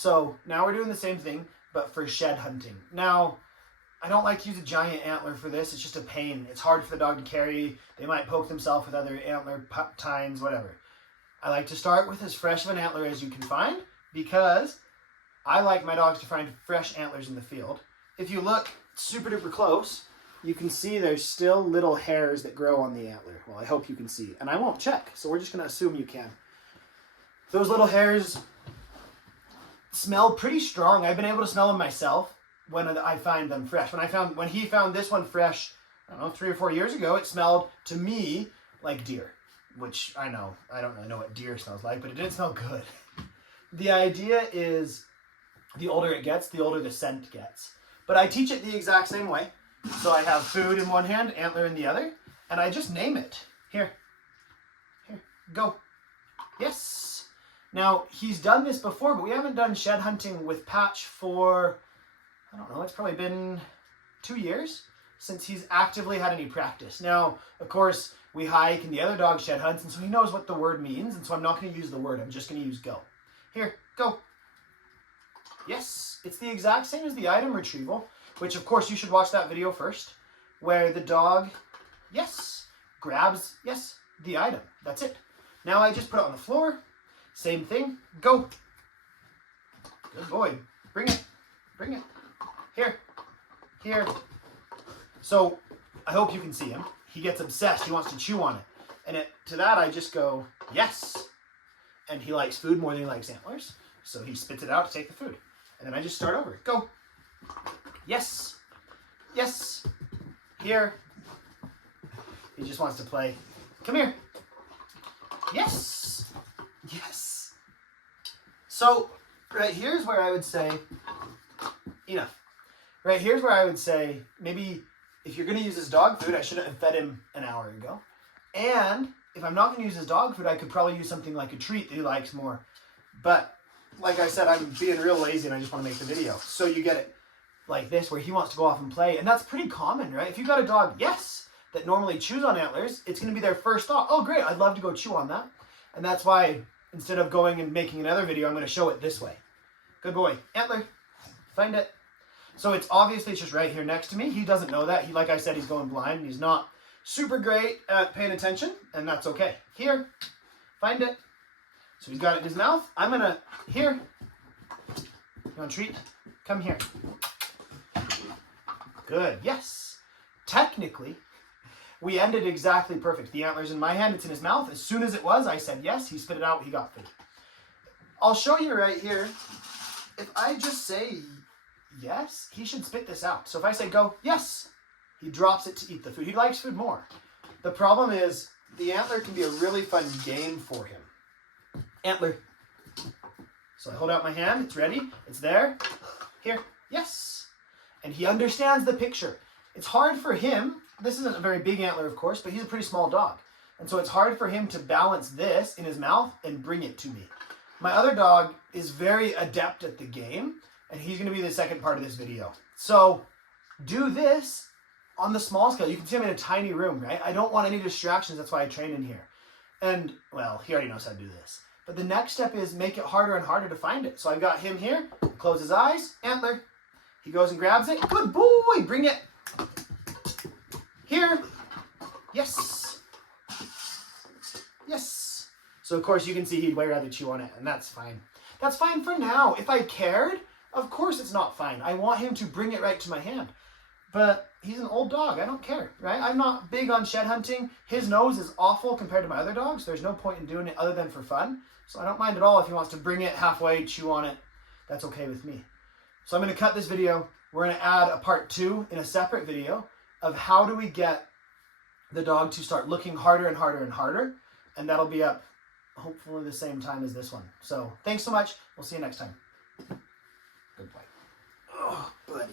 So now we're doing the same thing, but for shed hunting. Now, I don't like to use a giant antler for this. It's just a pain. It's hard for the dog to carry. They might poke themselves with other antler tines, whatever. I like to start with as fresh of an antler as you can find because I like my dogs to find fresh antlers in the field. If you look super duper close, you can see there's still little hairs that grow on the antler. Well, I hope you can see. And I won't check, so we're just going to assume you can. Those little hairs smell pretty strong. I've been able to smell them myself when I find them fresh. When he found this one fresh, I don't know, 3 or 4 years ago, it smelled to me like deer, which I don't really know what deer smells like, but it didn't smell good. The idea is the older it gets, the older the scent gets. But I teach it the exact same way. So I have food in one hand, antler in the other, and I just name it. Here, go. Yes. Now, he's done this before, but we haven't done shed hunting with Patch for, I don't know, it's probably been 2 years since he's actively had any practice. Now, of course, we hike and the other dog shed hunts, and so he knows what the word means, and so I'm not going to use the word. I'm just going to use go. Here, go. Yes, it's the exact same as the item retrieval, which, of course, you should watch that video first, where the dog, yes, grabs, yes, the item. That's it. Now I just put it on the floor. Same thing. Go. Good boy. Bring it. Bring it. Here. Here. So I hope you can see him. He gets obsessed. He wants to chew on it. And to that I just go, yes. And he likes food more than he likes antlers. So he spits it out to take the food. And then I just start over. Go. Yes. Yes. Here. He just wants to play. Come here. Yes. Yes. So right here's where I would say, enough. Right here's where I would say, maybe if you're going to use his dog food, I shouldn't have fed him an hour ago. And if I'm not going to use his dog food, I could probably use something like a treat that he likes more. But like I said, I'm being real lazy and I just want to make the video. So you get it like this, where he wants to go off and play. And that's pretty common, right? If you've got a dog, yes, that normally chews on antlers, it's going to be their first thought. Oh, great, I'd love to go chew on that. And that's why instead of going and making another video, I'm going to show it this way. Good boy. Antler. Find it. So it's obviously just right here next to me. He doesn't know that. Like I said, he's going blind. He's not super great at paying attention, and that's okay. Here. Find it. So he's got it in his mouth. I'm going to, here. You want a treat? Come here. Good. Yes. Technically, we ended exactly perfect. The antler's in my hand. It's in his mouth. As soon as it was, I said yes. He spit it out. He got food. I'll show you right here. If I just say yes, he should spit this out. So if I say go, yes, he drops it to eat the food. He likes food more. The problem is the antler can be a really fun game for him. Antler. So I hold out my hand. It's ready. It's there. Here. Yes. And he understands the picture. It's hard for him. This isn't a very big antler, of course, but he's a pretty small dog. And so it's hard for him to balance this in his mouth and bring it to me. My other dog is very adept at the game, and he's going to be the second part of this video. So do this on the small scale. You can see I'm in a tiny room, right? I don't want any distractions. That's why I train in here. And, well, he already knows how to do this. But the next step is make it harder and harder to find it. So I've got him here. Close his eyes. Antler. He goes and grabs it. Good boy. Bring it. Here. Yes. Yes. So, of course, you can see he'd way rather chew on it, and that's fine. That's fine for now. If I cared, of course it's not fine. I want him to bring it right to my hand. But he's an old dog. I don't care, right? I'm not big on shed hunting. His nose is awful compared to my other dogs. There's no point in doing it other than for fun. So I don't mind at all if he wants to bring it halfway, chew on it. That's okay with me. So I'm going to cut this video. We're going to add a part 2 in a separate video of how do we get the dog to start looking harder and harder and harder. And that'll be up hopefully the same time as this one. So thanks so much. We'll see you next time. Good boy. Oh, buddy.